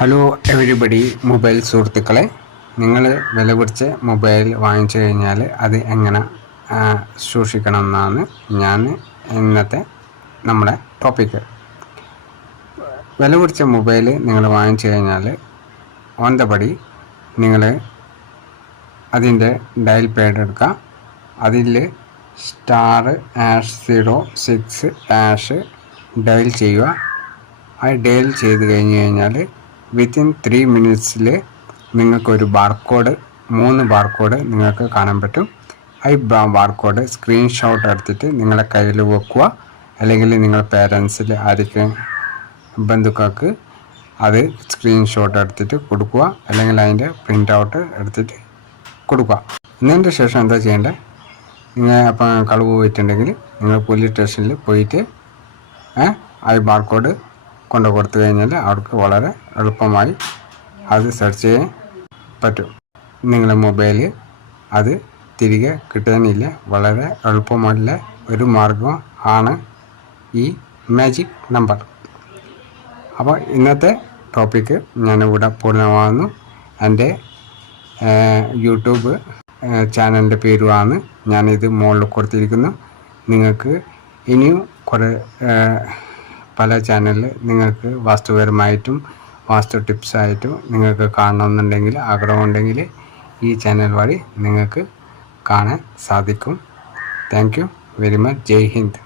Hello everybody mobile സുഹൃത്തുക്കളെ, നിങ്ങൾ വില കുറച്ച് മൊബൈൽ വാങ്ങിച്ചു കഴിഞ്ഞാൽ അത് എങ്ങനെ സൂക്ഷിക്കണം എന്നാണ് ഞാൻ ഇന്നത്തെ നമ്മുടെ ടോപ്പിക്ക്. വില കുറച്ച മൊബൈൽ നിങ്ങൾ വാങ്ങിച്ചു കഴിഞ്ഞാൽ ഓൺ ദ പടി നിങ്ങൾ അതിൻ്റെ ഡയൽ പാഡ് എടുക്കുക. അതിൽ *#06# ഡയൽ ചെയ്യുക. ആ ഡയൽ ചെയ്ത് കഴിഞ്ഞ് കഴിഞ്ഞാൽ വിത്തിൻ 3 മിനിറ്റ്സിൽ നിങ്ങൾക്കൊരു ബാർകോഡ് 3 ബാർകോഡ് നിങ്ങൾക്ക് കാണാൻ പറ്റും. ഈ ബാർകോഡ് സ്ക്രീൻഷോട്ട് എടുത്തിട്ട് നിങ്ങളുടെ കയ്യിൽ വെക്കുക, അല്ലെങ്കിൽ നിങ്ങൾ പേരൻസിൽ ആയിരിക്കും ബന്ധുക്കൾക്ക് അത് സ്ക്രീൻഷോട്ട് എടുത്തിട്ട് കൊടുക്കുക, അല്ലെങ്കിൽ അതിൻ്റെ പ്രിൻ്റ് ഔട്ട് എടുത്തിട്ട് കൊടുക്കുക. എന്നതിൻ്റെ ശേഷം എന്താ ചെയ്യേണ്ടത്, നിങ്ങൾ അപ്പം കളവ് പോയിട്ടുണ്ടെങ്കിൽ നിങ്ങൾ പോലീസ് സ്റ്റേഷനിൽ പോയിട്ട് ആ ബാർകോഡ് കൊണ്ടു കൊടുത്തു കഴിഞ്ഞാൽ അവർക്ക് വളരെ എളുപ്പമായി അത് സെർച്ച് ചെയ്യാൻ പറ്റും. നിങ്ങളുടെ മൊബൈൽ അത് തിരികെ കിട്ടാനില്ല. വളരെ എളുപ്പമുള്ള ഒരു മാർഗം ആണ് ഈ മാജിക് നമ്പർ. അപ്പോൾ ഇന്നത്തെ ടോപ്പിക്ക് ഞാനിവിടെ പൂർണ്ണമാകുന്നു. എൻ്റെ യൂട്യൂബ് ചാനലിൻ്റെ പേരുമാണ് ഞാനിത് മുകളിൽ കൊടുത്തിരിക്കുന്നു. നിങ്ങൾക്ക് ഇനിയും കുറേ പല ചാനലിൽ നിങ്ങൾക്ക് വാസ്തുപരമായിട്ടും വാസ്തു ടിപ്സായിട്ടും നിങ്ങൾക്ക് കാണണമെന്നുണ്ടെങ്കിൽ ആഗ്രഹമുണ്ടെങ്കിൽ ഈ ചാനൽ വഴി നിങ്ങൾക്ക് കാണാൻ സാധിക്കും. Thank you very much. Jai Hind.